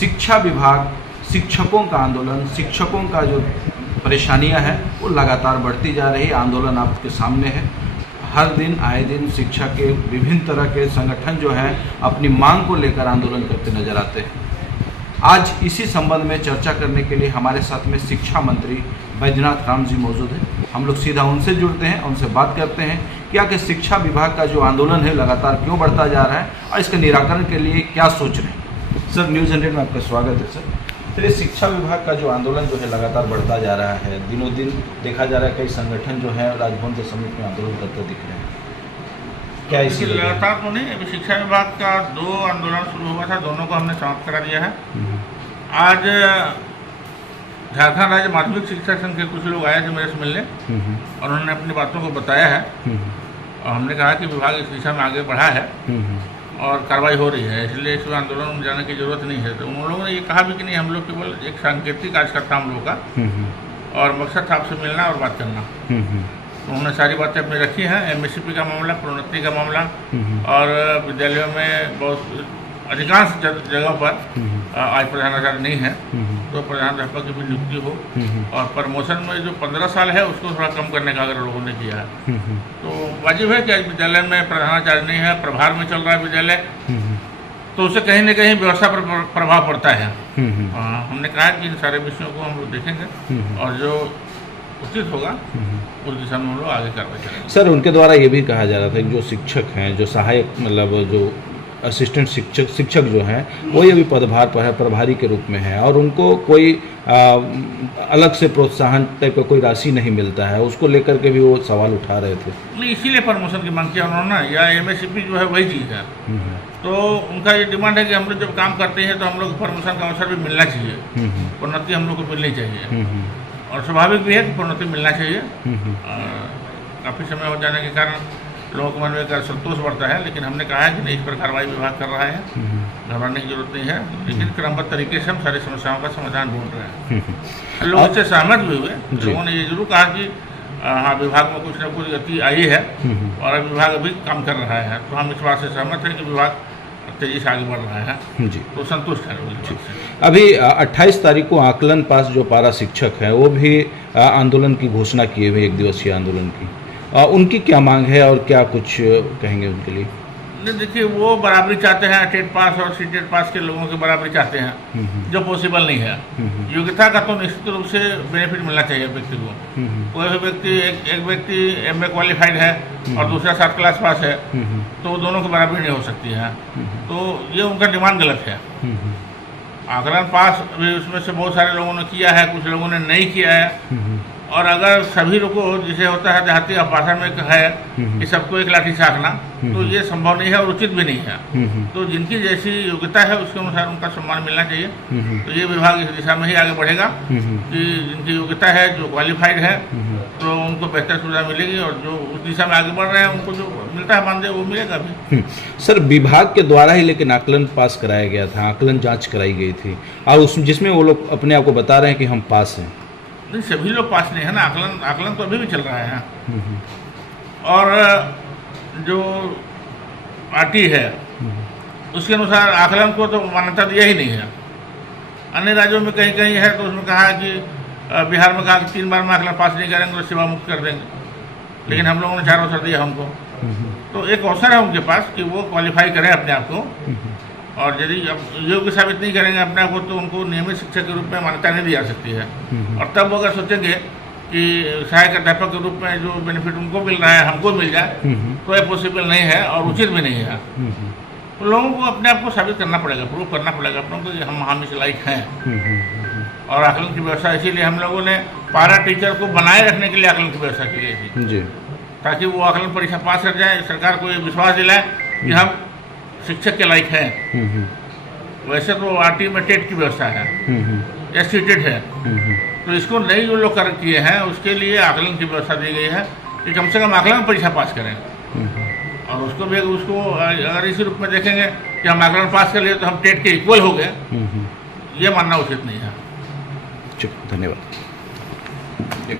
शिक्षा विभाग, शिक्षकों का आंदोलन, शिक्षकों का जो परेशानियां हैं वो लगातार बढ़ती जा रही। आंदोलन आपके सामने है। हर दिन आए दिन शिक्षा के विभिन्न तरह के संगठन जो हैं अपनी मांग को लेकर आंदोलन करते नजर आते हैं। आज इसी संबंध में चर्चा करने के लिए हमारे साथ में शिक्षा मंत्री बैजनाथ राम जी मौजूद हैं। हम लोग सीधा उनसे जुड़ते हैं, उनसे बात करते हैं कि आखिर शिक्षा विभाग का जो आंदोलन है लगातार क्यों बढ़ता जा रहा है और इसके निराकरण के लिए क्या सोच रहे हैं। सर, न्यूज़ 100 में आपका स्वागत है। सर, फिर शिक्षा विभाग का जो आंदोलन जो है लगातार बढ़ता जा रहा है, दिनों दिन देखा जा रहा है कई संगठन जो है राजभवन के समीप में आंदोलन करते दिख रहे हैं। क्या इसी लगातार तो नहीं, अभी शिक्षा विभाग का 2 आंदोलन शुरू हुआ था, दोनों को हमने समाप्त करा दिया है। आज झारखंड राज्य माध्यमिक शिक्षा संघ के कुछ लोग आए थे मेरे से मिलने और उन्होंने अपनी बातों को बताया है और हमने कहा कि विभाग इस दिशा में आगे बढ़ा है और कार्रवाई हो रही है, इसलिए इस आंदोलन में जाने की जरूरत नहीं है। तो उन लोगों ने ये कहा भी कि नहीं, हम लोग केवल एक सांकेतिक आज का था हम लोगों का और मकसद था आपसे मिलना और बात करना। तो उन्होंने सारी बातें अपनी रखी हैं। एमएससीपी का मामला, प्रोन्नति का मामला और विद्यालयों में बहुत अधिकांश जगहों पर आज प्रधानाचार्य नहीं है तो प्रधानाध्यापक की भी नियुक्ति हो और प्रमोशन में जो 15 साल है उसको थोड़ा कम करने का अगर लोगों ने किया है तो वाजिब है कि आज विद्यालय में प्रधानाचार्य नहीं है, प्रभार में चल रहा है विद्यालय, तो उससे कहीं न कहीं व्यवस्था पर प्रभाव पड़ता है। हमने कहा कि इन सारे विषयों को हम लोग देखेंगे और जो उचित होगा उस दिशा में हम लोग आगे कार्रवाई करेंगे। सर, उनके द्वारा ये भी कहा जा रहा था कि जो शिक्षक हैं, जो सहायक मतलब जो असिस्टेंट शिक्षक जो हैं वो ये भी पदभार पर है, प्रभारी के रूप में है और उनको कोई अलग से प्रोत्साहन टाइप का कोई राशि नहीं मिलता है, उसको लेकर के भी वो सवाल उठा रहे थे। नहीं, इसीलिए प्रमोशन की मांग किया उन्होंने, या एमएससीपी जो है वही चीज़ है। तो उनका ये डिमांड है कि हम लोग जब काम करते हैं तो हम लोग प्रमोशन का अवसर भी मिलना चाहिए, प्रोन्नति हम लोग को मिलनी चाहिए और स्वाभाविक भी है कि प्रोन्नति मिलना चाहिए। काफ़ी समय हो जाने के कारण लोगों के मन में एक संतोष बढ़ता है, लेकिन हमने कहा है कि नहीं, इस पर कार्रवाई विभाग कर रहा है, घबराने की जरूरत नहीं है, लेकिन क्रमबद्ध तरीके से हम सारी समस्याओं का समाधान ढूंढ रहे हैं। लोग इससे सहमत भी हुए, लोगों ने ये जरूर कहा कि हाँ, विभाग में कुछ न कुछ गति आई है और अब विभाग अभी काम कर रहा है, तो हम इस बात से सहमत हैं कि विभाग तेजी से आगे बढ़ रहा है जी, तो संतुष्ट है। अभी 28 तारीख को आकलन पास जो पारा शिक्षक है वो भी आंदोलन की घोषणा किए हुए, 1 दिवसीय आंदोलन की, उनकी क्या मांग है और क्या कुछ कहेंगे उनके लिए? नहीं, देखिए, वो बराबरी चाहते हैं, टेट पास और सीटेट पास के लोगों की बराबरी चाहते हैं जो पॉसिबल नहीं है। योग्यता का तो निश्चित रूप से बेनिफिट मिलना चाहिए व्यक्ति को। कोई भी व्यक्ति, एक व्यक्ति एमए क्वालिफाइड है और दूसरा 7 क्लास पास है तो दोनों की बराबरी नहीं हो सकती है, तो ये उनका डिमांड गलत है। आकलन पास भी उसमें से बहुत सारे लोगों ने किया है, कुछ लोगों ने नहीं किया है और अगर सभी लोगों को, जिसे होता है देहाती भाषा में है कि सबको एक लाठी साखना, तो ये संभव नहीं है और उचित भी नहीं है। तो जिनकी जैसी योग्यता है उसके अनुसार उनका सम्मान मिलना चाहिए। तो ये विभाग इस दिशा में ही आगे बढ़ेगा कि जिनकी योग्यता है, जो क्वालिफाइड है, तो उनको बेहतर सुविधा मिलेगी और जो उस दिशा में आगे बढ़ रहे हैं उनको जो मिलता है मानदेय वो मिलेगा भी। सर, विभाग के द्वारा ही लेकिन आकलन पास कराया गया था, आकलन जाँच कराई गई थी और उसमें जिसमें वो लोग अपने आप को बता रहे हैं कि हम पास हैं। नहीं, सभी लोग पास नहीं है ना, आकलन तो अभी भी चल रहा है और जो आरटी है उसके अनुसार आकलन को तो मान्यता दिया ही नहीं है। अन्य राज्यों में कहीं कहीं है तो उसमें कहा है कि बिहार में कहा कि 3 बार में आकलन पास नहीं करेंगे तो सेवा मुक्त कर देंगे, लेकिन हम लोगों ने 4 अवसर दिया हमको। तो एक अवसर है उनके पास कि वो क्वालिफाई करें अपने आप को और यदि योग्य साबित नहीं करेंगे अपने आप को तो उनको नियमित शिक्षक के रूप में मान्यता नहीं दी जा सकती है। और तब वो अगर सोचेंगे कि सहायक अध्यापक के रूप में जो बेनिफिट उनको मिल रहा है हमको मिल जाए तो ये पॉसिबल नहीं है और उचित भी नहीं है। तो लोगों को अपने आप को साबित करना पड़ेगा, प्रूव करना पड़ेगा अपनों को कि हम इस लायक हैं। और आकलन की व्यवस्था इसीलिए हम लोगों ने पारा टीचर को बनाए रखने के लिए आकलन की व्यवस्था की गई थी, ताकि वो आकलन परीक्षा पास कर जाए, सरकार को ये विश्वास दिलाए कि हम शिक्षक के लायक हैं। वैसे तो आरटी में टेट की व्यवस्था है या सीटेट है, तो इसको नई जो लोग कर किए हैं उसके लिए आकलन की व्यवस्था दी गई है कि कम से कम आकलन परीक्षा पास करें और उसको भी उसको अगर इसी रूप में देखेंगे कि हम आकलन पास कर लिए तो हम टेट के इक्वल हो गए, ये मानना उचित नहीं है। धन्यवाद।